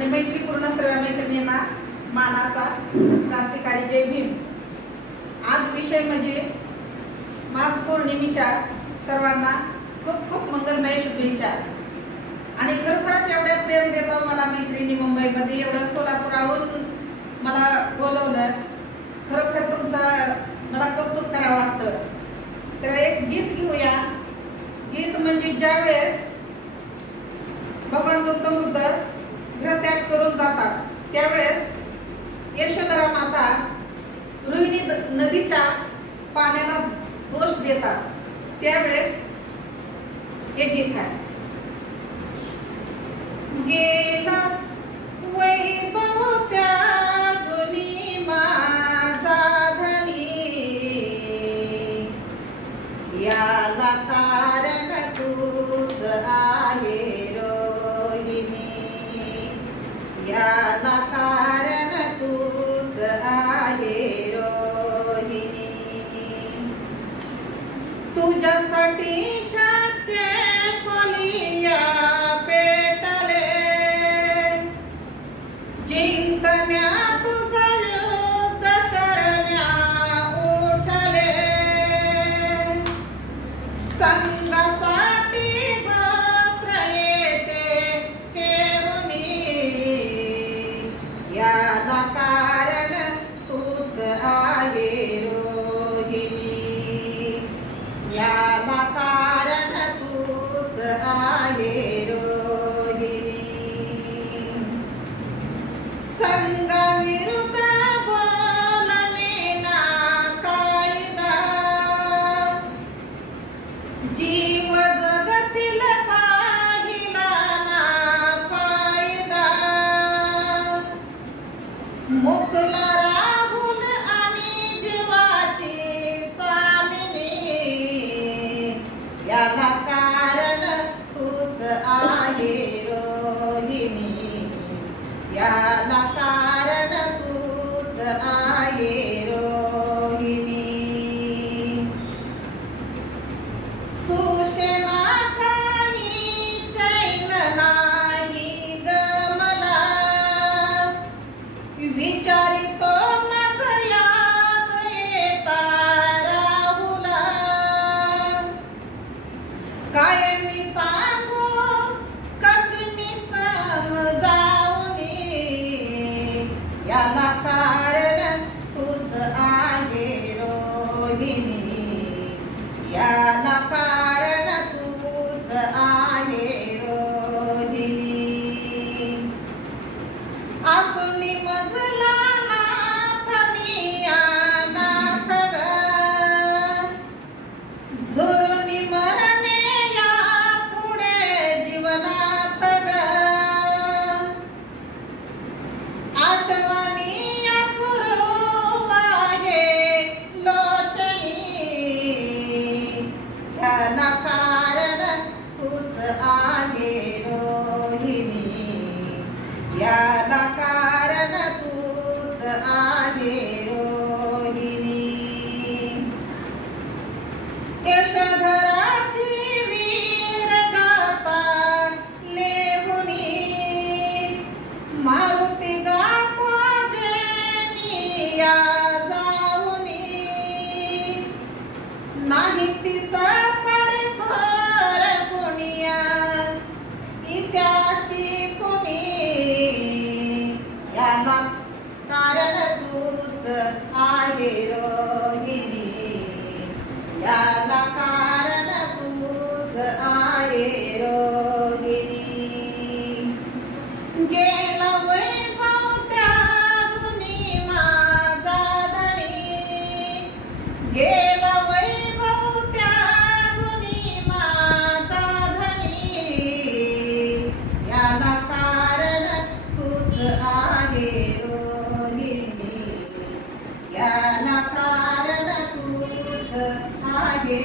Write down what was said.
आणि मैत्रीपूर्ण सर्व मैत्रिणींना मानाचा क्रांतिकारी जय भीम। आज विषय म्हणजे माघ पौर्णिमेच्या सर्वांना खूप खूप मंगलमय शुभेच्छा। आणि खरोखरच एवढे प्रेम देतो मला मैत्रिणी, मुंबईमध्ये एवढं सोलापुराहून मला बोलवलं, खरोखर तुमचं मला कौतुक करावं वाटतं। तर एक गीत घेऊया। गीत म्हणजे ज्यावेळेस भगवान गौतम बुद्ध गृहत्याग करून जातात त्यावेळेस यशोधरा माता रोहिणी नदीच्या पाण्याला दोष देतात, त्यावेळेस हे गीत आहे। गेला वैभव त्यागुनी माझा धनी, याला कारण तूच आहे रोहिणी, याला कारण तूच आहे रोहिणी। तुझ्यासाठी शक्य फलिया पेटले, जिंकण्या तुझा युद्ध करण्या उठले, संघासाठी गोत्र येते केवणी, याला कारण तूच आहे रोहिणी, याला कारण तूच आहे रोहिणी। संघाविरुद्ध बोलणे ना कायदा, जीव जगतील पाहिला ना फायदा, मुकला राहुल आणि जीवाची सामिनी, याला कारण तूच आहे रोहिणी, याला कारण तूच आहे रोहिणी। सुषमा काही चैन नाही गमला, विचारितो मग याद येता राहुला, काय मी सांगू कसे मी समजावणी, याला कारण तूच आहे रोहिणी, याला कारण तूच आहे रोहिणी। आसुनी मजला नाथ मी अनाथ ग, झुरणी मरणे या पुढे जीवनात ग, आठवणी असुरू आहे लोचनी, याला कारण तूच आहे रोहिणी, याला कारण तूच आहे रोहिणी। यशोधराची वीर गाथा लेहुनी, मारुती गातो जेनिया जाऊनी, नाही तिचा परथोर कुणिया इतिहासी कुणी, याला कारण तूच आहे रोहिणी, याला कारण तूच आहे रोहिणी। गेला वैभव त्यागुनी माझा धनी, गेला वैभव त्यागुनी माझा धनी, याला कारण तूच आहे रोहिणी, याला कारण तूच आहे